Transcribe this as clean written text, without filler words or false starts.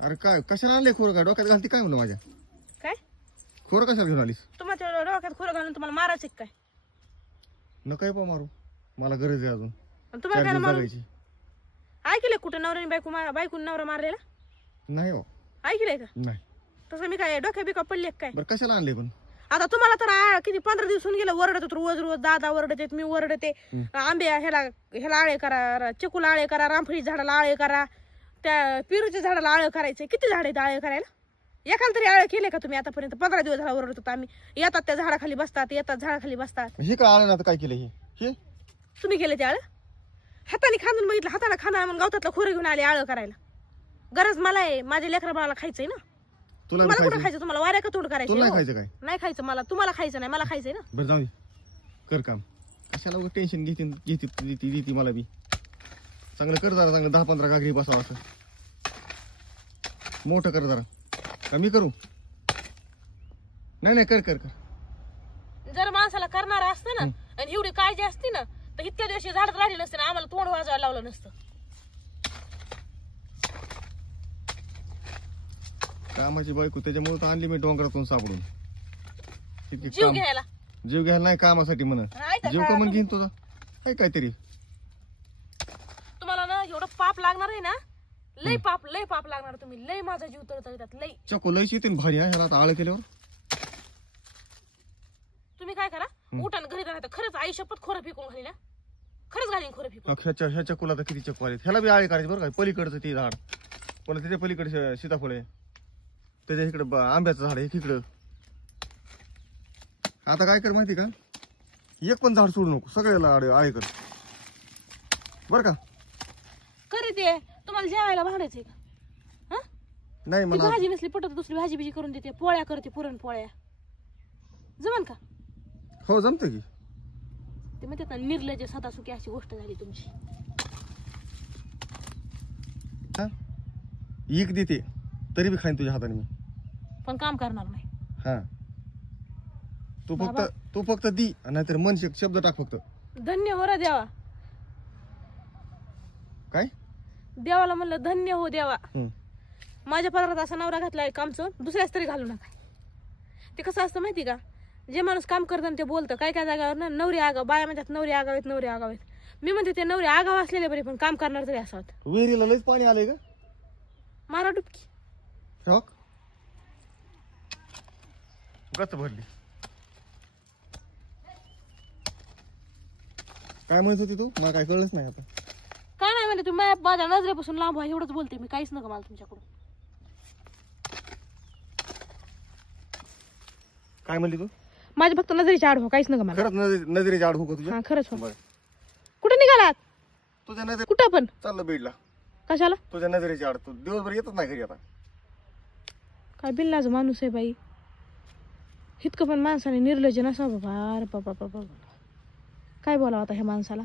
अरे काय कशाला आणले खोरं? काय डोक्यात घालते काय म्हणलं माझ्या? काय खोरं कशाला घेऊन आलीस? तुम्हाला डोक्यात खोरं घालून तुम्हाला मारायचं काय? नका पा मारू, मला गरज आहे अजून आणि तुम्हाला काय 4 दिवस मारू? जगायची. ऐकलंय कुठं नवऱ्याने बायकून नवरा मारलेला? नाही हो, ऐकलंय का? नाही. तसं मी काय डोक्या बिका पडले काय? बरं कशाला आणले पण? आता तुम्हाला तर किती 15 दिवस होऊन गेलं ओरडत होत, रोज रोज दादा ओरडत, मी ओरडते. आंबे ह्याला आळे करा, चिकूला आळे करा, रामफळी झाडाला आळे करा, त्या पेरूच्या झाडाला आळे करायचे. किती झाड आहेत आळे करायला? एकाला तरी आळे केले का तुम्ही आतापर्यंत? 15 दिवस झाला ओरडत होता आम्ही. येतात त्या झाडाखाली बसतात, येतात झाडाखाली बसतात. हे काय आलं ना? आता काय केलं हे? तुम्ही केले ते आळ? हाताने खांदून बघितलं, हाताला खांदा म्हणून गवतातलं खोरं घेऊन आले आळ करायला. गरज मला आहे, माझ्या लेकरा बाळाला खायचंय ना. तुला मला कुठं खायचं? तुम्हाला वाऱ्या का तोंड करायचं? तुला नाही खायचं काय? नाही खायचं मला, तुम्हाला खायचं नाही, मला खायचंय ना. बरं जाऊ दे, कर काम. कशाला टेन्शन घेते मला बी. चांगलं कर जरा, चांगलं 10-15 घागरी बसावं असं मोठं कर जरा. का मी करू? नाही कर. जर माणसाला करणार असतं ना आणि एवढी काळजी असती ना तर इतक्या दिवशी झाडात राहिली नसते ना, आम्हाला तोंड वाजवायला लावलं नसतं. कामाची बायको त्याच्यामुळे तर आणली मी डोंगरातून सापडून. जीव घ्यायला नाही, कामासाठी म्हणत. जीव का म्हण घेईन तुझा? काय काहीतरी तुम्हाला ना एवढं पाप लागणार आहे ना, लय पाप लागणार. तुम्ही लय माझा जीव तळतळतात लय. चको लयच येते ना भारी. ह्याला आता आळे केल्यावर तुम्ही काय करा, उठान घरी जाणार. खरंच आई शपथ खोरं फेकून घाली ना, खरंच घालीन खोरं फेकून. ह्या चकोला तर किती चक्कू आले. ह्याला बी आळे करायचे बरं का. पलीकडचं ते झाड, पण त्याच्या पलीकडे सीताफळ आहे, त्याच्या इकडे आंब्याचं झाड आहे इकडं. आता काय कर माहिती का, एक पण झाड सोडू नको, सगळ्याला आळे कर बर का. करी ते. तुम्हाला जेवायला भांडायचंय का? नाही ती मला भाजी नसली पटत दुसरी भाजी बिजी करून देते, पोळ्या करते, पुरण पोळ्या. जमन का? हो जमतं की. ते म्हणतात ना निर्लज्ज सदासुखी अशी गोष्ट झाली तुमची. एक देते तरी बी खाईन तुझ्या हाताने मी, पण काम करणार नाही. हा तू फक्त दी, नाहीतर मन शब्द टाक फक्त. धन्य हो रे देवा. काय देवाला म्हणलं धन्य हो देवा. माझ्या पदरात असा नवरा घातलाय कामचं, दुसऱ्याच तरी घालू नका. ते कसं असतं माहिती का, जे माणूस काम करतं ते बोलतं. काय जागावर ना नवरी आगाव, बाया म्हणतात नवरी आगावेत. मी म्हणते ते नवरी आगाव असलेले बरे, पण काम करणार तरी असावं. विहिरीला लयच पाणी आलंय का? मारा डुबकी. गत भरली. काय म्हणत होती तू? मला काय कळलंच नाही आता. काय नाही म्हणते तुम्ही, माझ्या नजरेपासून लांब आहे एवढंच बोलते मी. काहीच नका मला तुमच्याकडून. काय म्हणली तू? माझ्या फक्त नजरेच्या आड हो, काहीच नका मला. खरंच नजरेच्या आड हो का तुझ्या? हा खरंच हो. कुठे निघालात? तुझ्या नजर कुठं पण? चाललं बीडला. कशाला? तुझ्या नजरेच्या आड. तू दिवसभर येतच नाही घरी आता. काय बिल्लाचा माणूस आहे बाई. इतकं पण माणसाने निर्लज्ज नसावं बाबा. काय बोलावं आता ह्या माणसाला.